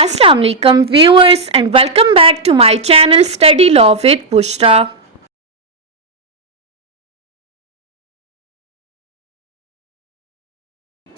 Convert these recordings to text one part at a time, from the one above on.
Assalamu alaikum viewers and welcome back to my channel Study Law with Bushra.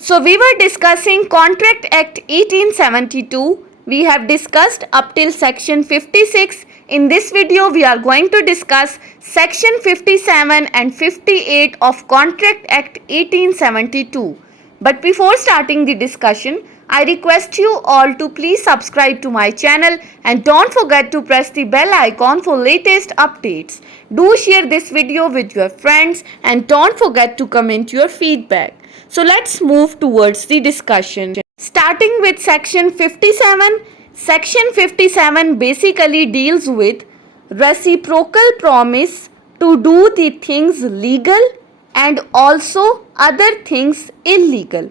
So we were discussing Contract Act 1872. We have discussed up till section 56. In this video we are going to discuss section 57 and 58 of Contract Act 1872. But before starting the discussion, I request you all to please subscribe to my channel and don't forget to press the bell icon for latest updates. Do share this video with your friends and don't forget to comment your feedback. So let's move towards the discussion. Starting with section 57. Section 57 basically deals with reciprocal promise to do the things legal and also other things illegal.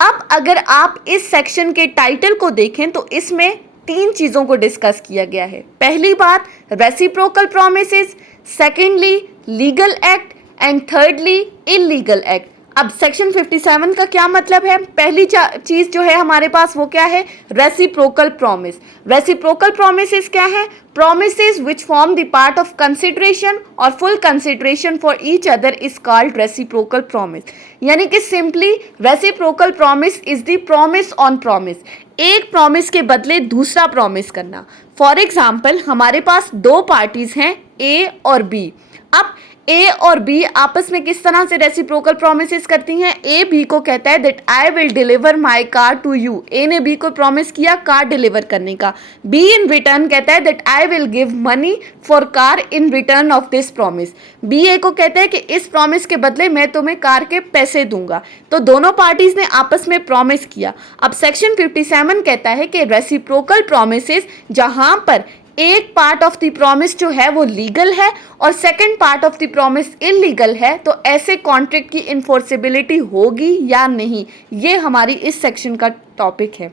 अब अगर आप इस section के title को देखें तो इसमें तीन चीज़ों को डिस्कस किया गया है. पहली बात reciprocal promises, secondly legal act and thirdly illegal act. अब सेक्शन 57 का क्या मतलब है? पहली चीज जो है हमारे पास वो क्या है? Reciprocal promise. रेसिप्रोकल प्रोमिसेस क्या है? Promises which form the part of consideration और full consideration for each other is called reciprocal promise. यानी कि simply reciprocal promise is the promise on promise. एक प्रॉमिस के बदले दूसरा प्रॉमिस करना. फॉर एग्जाम्पल हमारे पास दो पार्टीज हैं ए और बी. अब ए और बी आपस में किस तरह से रेसिप्रोकल प्रोमिसेस करती हैं? ए बी को कहता है that I will deliver my car to you. A ने बी को प्रॉमिस किया कार डिलीवर करने का. बी इन रिटर्न कहता है that I will give money for car in return of this promise. B A को कहता है कि इस प्रॉमिस के बदले मैं तुम्हें कार के पैसे दूंगा. तो दोनों पार्टीज ने आपस में प्रॉमिस किया. अब सेक्शन 57 कहता है कि रेसिप्रोकल प्रोमिसेस जहां पर एक पार्ट ऑफ द प्रॉमिस जो है वो लीगल है और second part of the promise illegal है, तो ऐसे कॉन्ट्रैक्ट की इन्फोर्सेबिलिटी होगी या नहीं, ये हमारी इस सेक्शन का टॉपिक है.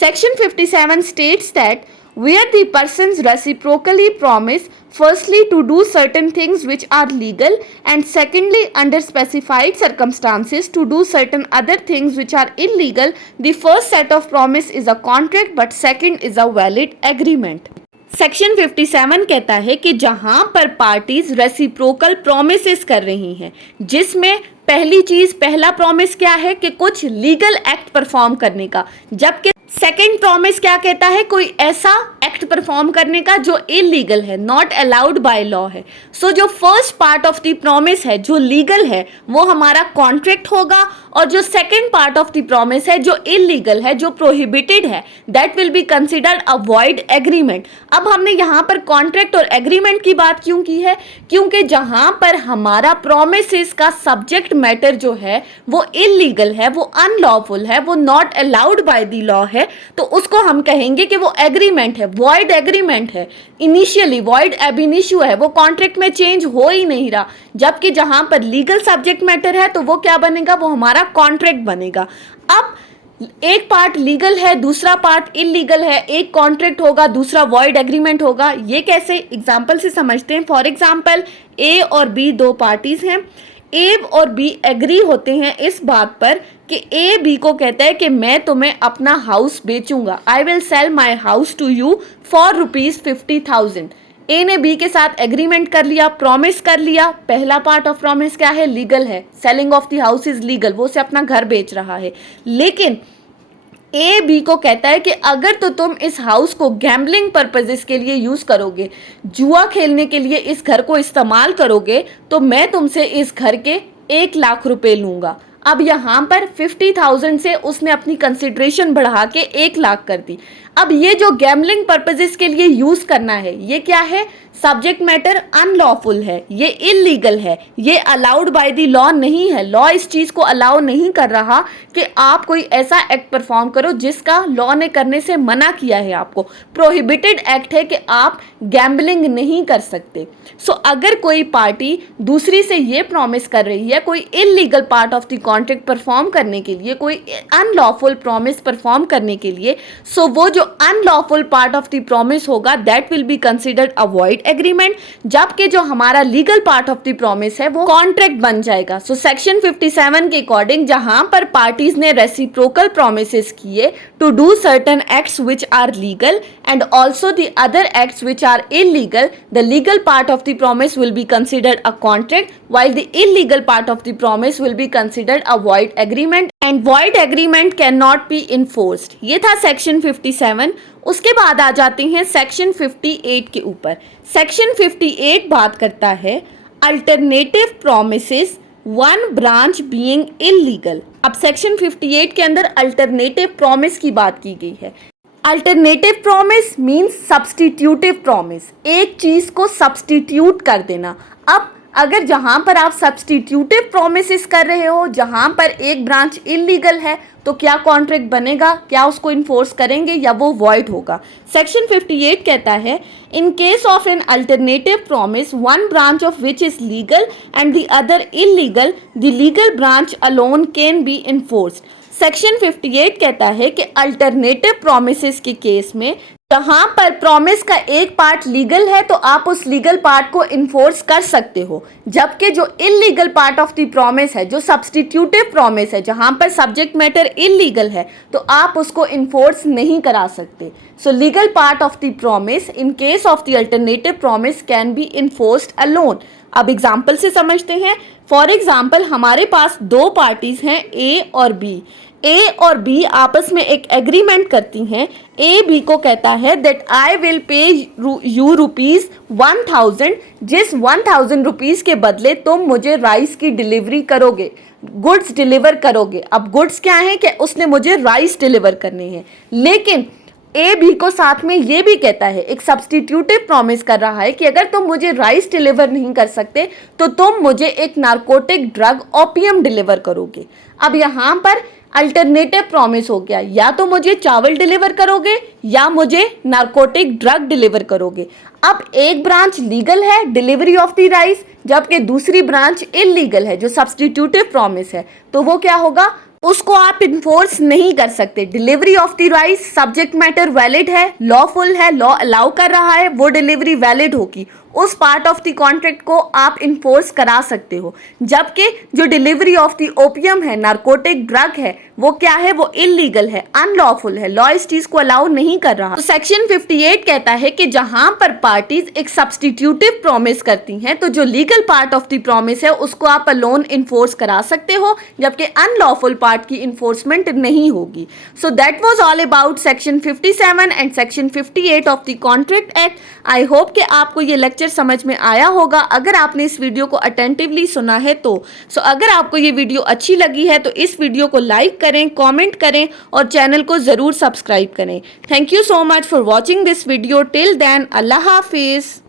Section 57 states that where the persons reciprocally promise firstly to do certain things which are legal and secondly under specified circumstances to do certain other things which are illegal, the first set of promise is a contract but second is a valid agreement. Section 57 कहता है कि जहां पर parties reciprocal promises कर रही हैं, जिसमें पहली चीज पहला प्रॉमिस क्या है कि कुछ लीगल एक्ट परफॉर्म करने का, जबकि सेकेंड प्रॉमिस क्या कहता है? कोई ऐसा एक्ट परफॉर्म करने का जो इलीगल है, नॉट अलाउड बाय लॉ है. सो जो first part of the promise है जो लीगल है वो हमारा कॉन्ट्रैक्ट होगा और जो second part of the promise है जो इलीगल है, जो प्रोहिबिटेड है, that will be considered a void agreement. अब हमने यहाँ पर कॉन्ट्रैक्ट और एग्रीमेंट की बात क्यों की है? क्योंकि जहाँ पर हमारा प्रोमिसेस का सब्जेक्ट मैटर जो है वो इलीगल है, वो अनलॉफुल है, वो not allowed by the law है, तो उसको हम कहेंगे कि वो एग्रीमेंट है, वॉइड एग्रीमेंट है. इनिशियली वॉइड एब इनिशियो है, वो कॉन्ट्रैक्ट में चेंज हो ही नहीं रहा. जबकि जहां पर लीगल सब्जेक्ट मैटर है तो वो क्या बनेगा? वो हमारा कॉन्ट्रैक्ट बनेगा. अब एक पार्ट लीगल है, दूसरा पार्ट इलीगल है, एक कॉन्ट्रैक्ट होगा, दूसरा वॉइड एग्रीमेंट होगा. ये कैसे? एग्जाम्पल से समझते हैं. फॉर एग्जाम्पल ए और बी दो पार्टीज हैं. ए और बी एग्री होते हैं इस बात पर कि ए बी को कहता है कि मैं तुम्हें अपना हाउस बेचूंगा. I will sell my house to you for ₹50,000. A ने बी के साथ एग्रीमेंट कर लिया, प्रॉमिस कर लिया. पहला पार्ट ऑफ प्रॉमिस क्या है? लीगल है. Selling of the house is legal, वो उसे अपना घर बेच रहा है. लेकिन ए बी को कहता है कि अगर तो तुम इस हाउस को गैम्बलिंग पर्पजेस के लिए यूज करोगे, जुआ खेलने के लिए इस घर को इस्तेमाल करोगे, तो मैं तुमसे इस घर के 1 लाख रुपए लूंगा. अब यहाँ पर 50,000 से उसने अपनी कंसिडरेशन बढ़ा के 1 लाख कर दी. अब ये जो गैम्बलिंग पर्पजेस के लिए यूज करना है, ये क्या है? सब्जेक्ट मैटर अनलॉफुल है, ये इलीगल है, ये अलाउड बाय द लॉ नहीं है. लॉ इस चीज को अलाउ नहीं कर रहा कि आप कोई ऐसा एक्ट परफॉर्म करो जिसका लॉ ने करने से मना किया है. आपको प्रोहिबिटेड एक्ट है कि आप गैम्बलिंग नहीं कर सकते. सो अगर कोई पार्टी दूसरी से ये प्रॉमिस कर रही है, कोई illegal part of the contract perform करने के लिए, कोई अनलॉफुल प्रॉमिस परफॉर्म करने के लिए, सो वो जो unlawful part of the promise होगा that will be considered a void agreement, जबकि जो हमारा legal part of the promise है वो कॉन्ट्रैक्ट बन जाएगा। सो सेक्शन 57 के अकॉर्डिंग जहां पर पार्टीज ने रेसिप्रोकल प्रॉमिसेस किए to do certain acts which are legal and also the other acts which are illegal, the legal part of the promise will be considered a contract while the illegal part of the promise will be considered a void agreement and void agreement cannot be enforced। ये था section 57। उसके बाद आ जाते हैं section 58 के ऊपर। Section 58 बात करता है alternative promises one branch being illegal. अब सेक्शन 58 के अंदर अल्टरनेटिव प्रॉमिस की बात की गई है। अल्टरनेटिव प्रॉमिस मीन्स सब्सटीट्यूटिव प्रॉमिस, एक चीज को सब्सटीट्यूट कर देना। अब अगर जहां पर आप सब्सटीट्यूटिव प्रोमिसेस कर रहे हो, जहां पर एक ब्रांच इलीगल है, तो क्या कॉन्ट्रैक्ट बनेगा, क्या उसको इन्फोर्स करेंगे या वो वॉइड होगा। सेक्शन 58 कहता है in case of an alternative promise one branch of which is legal and the other illegal, the legal branch alone can be enforced. Section 58 कहता है कि अल्टरनेटिव प्रोमिसेस के केस में जहां पर प्रॉमिस का एक पार्ट लीगल है तो आप उस लीगल पार्ट को इन्फोर्स कर सकते हो, जबकि जो illegal part of the promise है, जो सब्सटीट्यूटिव प्रॉमिस है, जहां पर सब्जेक्ट मैटर इलीगल है, तो आप उसको इन्फोर्स नहीं करा सकते। सो legal part of the promise in case of the alternative promise can be enforced alone. अब एग्जाम्पल से समझते हैं। फॉर एग्जाम्पल हमारे पास दो पार्टीज हैं ए और बी। ए और बी आपस में एक एग्रीमेंट करती हैं। ए बी को कहता है that I will pay you ₹1000, जिस 1000 रुपीज़ के बदले तुम मुझे राइस की डिलीवरी करोगे, गुड्स डिलीवर करोगे। अब गुड्स क्या है कि उसने मुझे राइस डिलीवर करने हैं, लेकिन ए बी को साथ में ये भी कहता है, एक सब्सटीट्यूटिव प्रॉमिस कर रहा है कि अगर तुम मुझे राइस डिलीवर नहीं कर सकते तो तुम मुझे एक नारकोटिक ड्रग ओपियम डिलीवर करोगे। अब यहाँ पर अल्टरनेटिव प्रॉमिस हो गया, या तो मुझे चावल डिलीवर करोगे या मुझे नारकोटिक ड्रग डिलीवर करोगे। अब एक ब्रांच लीगल है, डिलीवरी ऑफ द राइस, जबकि दूसरी ब्रांच इलीगल है, जो सब्सटीट्यूटिव प्रॉमिस है, तो वो क्या होगा, उसको आप इन्फोर्स नहीं कर सकते। Delivery of the rice subject matter valid है, लॉफुल है, लॉ अलाउ कर रहा है, वो डिलीवरी वैलिड होगी, उस पार्ट ऑफ द कॉन्ट्रैक्ट को आप इन्फोर्स करा सकते हो। जबकि जो डिलीवरी ऑफ द ओपियम है, नारकोटिक ड्रग है, वो क्या है, वो इलीगल है, अनलॉफुल है, लॉ इस चीज को अलाउ नहीं कर रहा। तो सेक्शन 58 कहता है कि जहां पर पार्टीज एक सब्सटीट्यूटिव प्रॉमिस करती हैं तो जो legal part of the promise है उसको आप अलोन इन्फोर्स करा सकते हो, जबकि अनलॉफुल पार्ट की इन्फोर्समेंट नहीं होगी। So that was all about section 57 and section 58 of the contract act. I hope कि आपको ये लेक्चर समझ में आया होगा। अगर आपने इस वीडियो को अटेंटिवली सुना है तो अगर आपको ये वीडियो अच्छी लगी है तो इस वीडियो को लाइक करें, कमेंट करें और चैनल को ज़रूर सब्सक्राइब करें। Thank you so much for watching this video. Till then, अल्लाह हाफिज़।